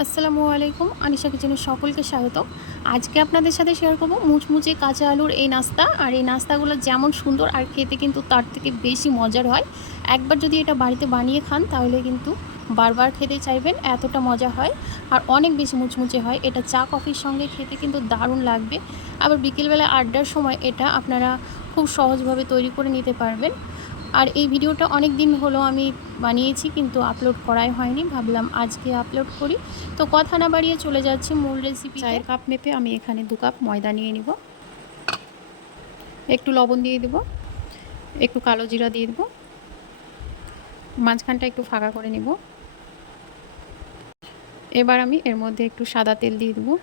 আসসালামু আলাইকুম, আনিশা কিচেনের সকলকে স্বাগত আজকে আপনাদের সাথে শেয়ার করব মুচমুচে কাঁচা আলুর এই নাস্তা। আর এই নাস্তাগুলো যেমন সুন্দর আর খেতে কিন্তু তার থেকে বেশি মজার হয়। একবার যদি এটা বাড়িতে বানিয়ে খান, তাহলে কিন্তু বারবার খেতে চাইবেন, এতটা মজা হয়। আর অনেক বেশি মুচমুচে হয়। এটা চা কফির সঙ্গে খেতে কিন্তু দারুণ লাগবে। আবার বিকেলবেলা আড্ডার সময় এটা আপনারা খুব সহজভাবে তৈরি করে নিতে পারবেন। আর এই ভিডিওটা অনেক দিন হলো আমি বানিয়েছি কিন্তু আপলোড করাই হয়নি, ভাবলাম আজকে আপলোড করি। তো কথা না বাড়িয়ে চলে যাচ্ছি মূল রেসিপি চায়ের কাপ মেপে আমি এখানে দু কাপ ময়দা নিয়ে নিব। একটু লবণ দিয়ে দেব, একটু কালো জিরা দিয়ে দেব। মাঝখানটা একটু ফাঁকা করে নেব। এবার আমি এর মধ্যে একটু সাদা তেল দিয়ে দেবো।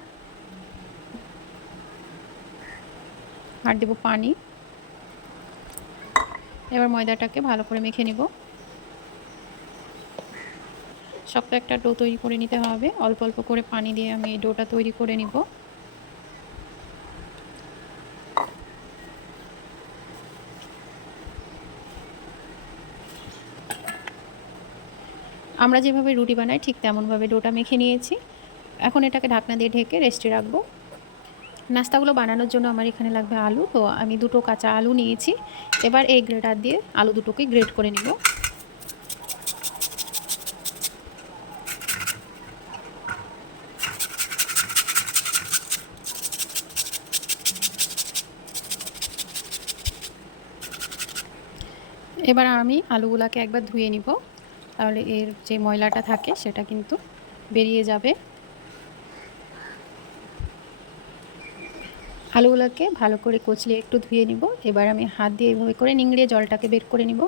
আর দেবো পানি। এবার ময়দাটাকে ভালো করে মেখে নিব। শক্ত একটা ডো তৈরি করে নিতে হবে। অল্প অল্প করে পানি দিয়ে আমি এই ডোটা তৈরি করে নিব। আমরা যেভাবে রুটি বানাই, ঠিক তেমনভাবে ডোটা মেখে নিয়েছি। এখন এটাকে ঢাকনা দিয়ে ঢেকে রেস্টে রাখব। নাস্তাগুলো বানানোর জন্য আমার এখানে লাগবে আলু। তো আমি দুটো কাঁচা আলু নিয়েছি। এবার এই গ্রেটার দিয়ে আলু দুটোকে গ্রেট করে নিব। এবার আমি আলুগুলাকে একবার ধুয়ে নিব। তাহলে এর যে ময়লাটা থাকে সেটা কিন্তু বেরিয়ে যাবে। আলুগুলোকে ভালো করে কচলে একটু ধুয়ে নিব। এবার আমি হাত দিয়ে এভাবে করে নিংড়িয়ে জলটাকে বের করে নিব।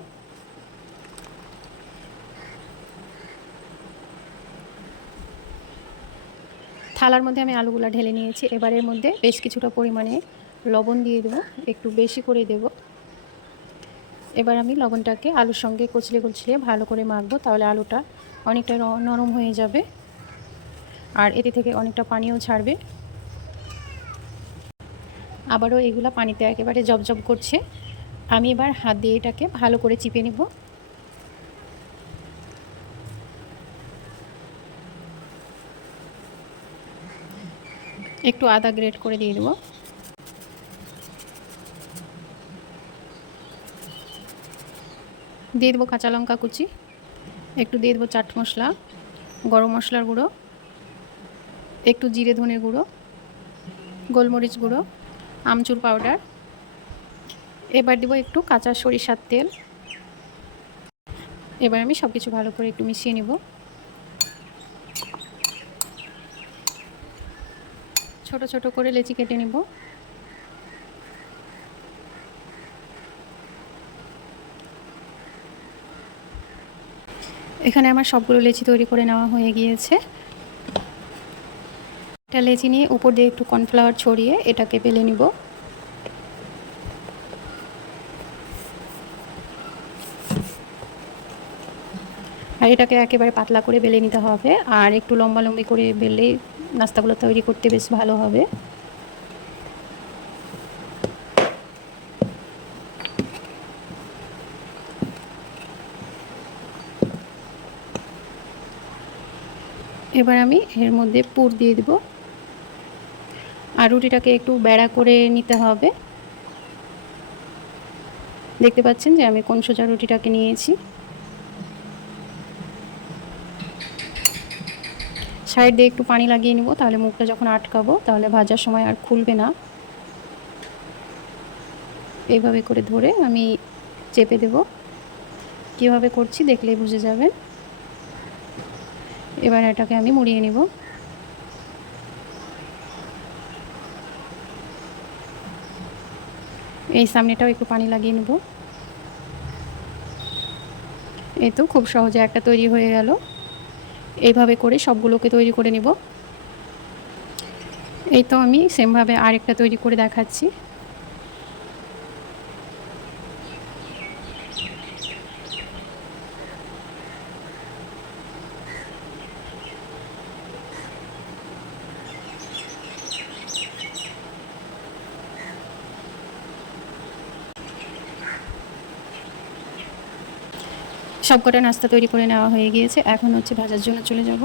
থালার মধ্যে আমি আলুগুলো ঢেলে নিয়েছি। এবার এর মধ্যে বেশ কিছুটা পরিমাণে লবণ দিয়ে দেবো। একটু বেশি করে দেব। এবার আমি লবণটাকে আলুর সঙ্গে কচলে কচলে ভালো করে মাখবো, তাহলে আলুটা অনেকটা নরম হয়ে যাবে। আর এতে থেকে অনেকটা পানিও ছাড়বে। আবারও এগুলো পানিতে একেবারে জবজব করছে। আমি এবার হাত দিয়ে এটাকে ভালো করে চিপে নেব। একটু আদা গ্রেট করে দিয়ে দেবো। দিয়ে দেবো কাঁচা লঙ্কা কুচি, একটু দিয়ে দেবো চাট মশলা, গরম মশলার গুঁড়ো, একটু জিরে ধনের গুঁড়ো, গোলমরিচ গুঁড়ো, আমচুর পাউডার। এবার দেবো একটু কাঁচা সরিষার তেল। এবার আমি সব কিছু ভালো করে একটু মিশিয়ে নেব। ছোট ছোট করে লেচি কেটে নেব। এখানে আমার সবগুলো লেচি তৈরি করে নেওয়া হয়ে গিয়েছে। একটা লেচি নিয়ে উপর দিয়ে একটু কর্নফ্লাওয়ার ছড়িয়ে এটাকে বেলে নিব। আর এটাকে একেবারে পাতলা করে বেলে নিতে হবে। আর একটু লম্বা লম্বি করে বেলে নাস্তাগুলো তৈরি করতে বেশ ভালো হবে। এবার আমি এর মধ্যে পুর দিয়ে দেব। আর রুটিটাকে একটু বেড়া করে নিতে হবে। দেখতে পাচ্ছেন যে আমি কোন সোজা রুটিটাকে নিয়েছি। সাইড দিয়ে একটু পানি লাগিয়ে নেব, তাহলে মুখটা যখন আটকাবো, তাহলে ভাজার সময় আর খুলবে না। এইভাবে করে ধরে আমি চেপে দেব। কীভাবে করছি দেখলেই বুঝে যাবেন। এবার এটাকে আমি মুড়িয়ে নিব। এই সামনেটাও একটু পানি লাগিয়ে নেব। এই তো খুব সহজে একটা তৈরি হয়ে গেল। এইভাবে করে সবগুলোকে তৈরি করে নেব। এই তো আমি সেমভাবে আরেকটা তৈরি করে দেখাচ্ছি। সবকটা নাস্তা তৈরি করে নেওয়া হয়ে গিয়েছে। এখন হচ্ছে ভাজার জন্য চলে যাব।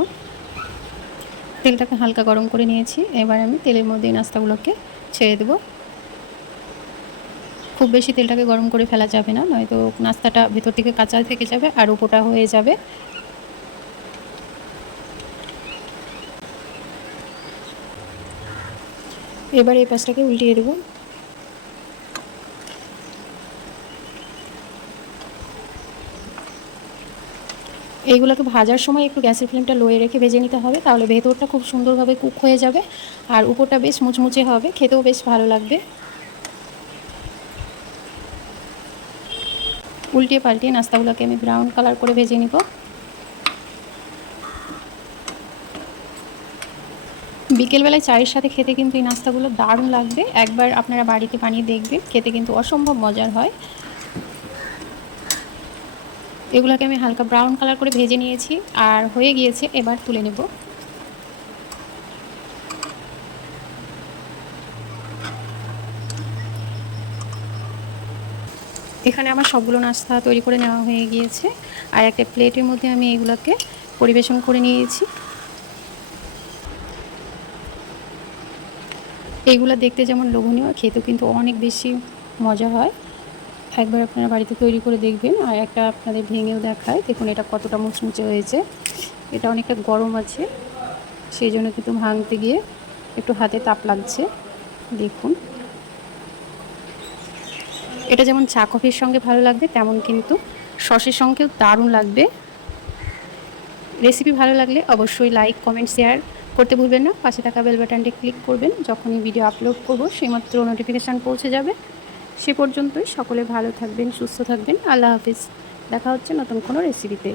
তেলটাকে হালকা গরম করে নিয়েছি। এবার আমি তেলের মধ্যে নাস্তাগুলোকে ছেড়ে দেবো। খুব বেশি তেলটাকে গরম করে ফেলা যাবে না, নয়তো নাস্তাটা ভেতর থেকে কাঁচা থেকে যাবে আর উপোটা হয়ে যাবে। এবার এই পাশটাকে উল্টিয়ে দেবো। এইগুলোকে ভাজার সময় একটু গ্যাসের ফ্লেমটা লোয়ে রেখে ভেজে নিতে হবে, তাহলে ভেতরটা খুব সুন্দরভাবে কুক হয়ে যাবে আর উপরটা বেশ মুচমুচে হবে, খেতেও বেশ ভালো লাগবে। উল্টিয়ে পাল্টিয়ে নাস্তাগুলোকে আমি ব্রাউন কালার করে ভেজে নিব। বিকেলবেলায় চায়ের সাথে খেতে কিন্তু এই নাস্তাগুলো দারুণ লাগবে, একবার আপনারা বাড়িতে বানিয়ে দেখবেন, খেতে কিন্তু অসম্ভব মজার হয়। এগুলোকে আমি হালকা ব্রাউন কালার করে ভেজে নিয়েছি আর হয়ে গিয়েছে এবার তুলে নেব। এখানে আমার সবগুলো নাস্তা তৈরি করে নেওয়া হয়ে গিয়েছে আর একটা প্লেটের মধ্যে আমি এগুলোকে পরিবেশন করে নিয়েছি। এইগুলো দেখতে যেমন লোভনীয়, খেতেও কিন্তু অনেক বেশি মজা হয়। একবার আপনারা বাড়িতে তৈরি করে দেখবেন আর একটা আপনাদের ভেঙেও দেখায়। দেখুন এটা কতটা মুচমুচে হয়েছে। এটা অনেকটা গরম আছে, সেই জন্য কিন্তু ভাঙতে গিয়ে একটু হাতে তাপ লাগছে। দেখুন। এটা যেমন চা কফির সঙ্গে ভালো লাগবে, তেমন কিন্তু সসের সঙ্গেও দারুণ লাগবে। রেসিপি ভালো লাগলে অবশ্যই লাইক, কমেন্ট, শেয়ার করতে ভুলবেন না। পাশে থাকা বেল বাটনটি ক্লিক করবেন। যখনই ভিডিও আপলোড করব, সেইমাত্র নোটিফিকেশান পৌঁছে যাবে। সে পর্যন্তই। সকলে ভালো থাকবেন সুস্থ থাকবেন। আল্লাহ হাফিজ। দেখা হচ্ছে নতুন কোনো রেসিপিতে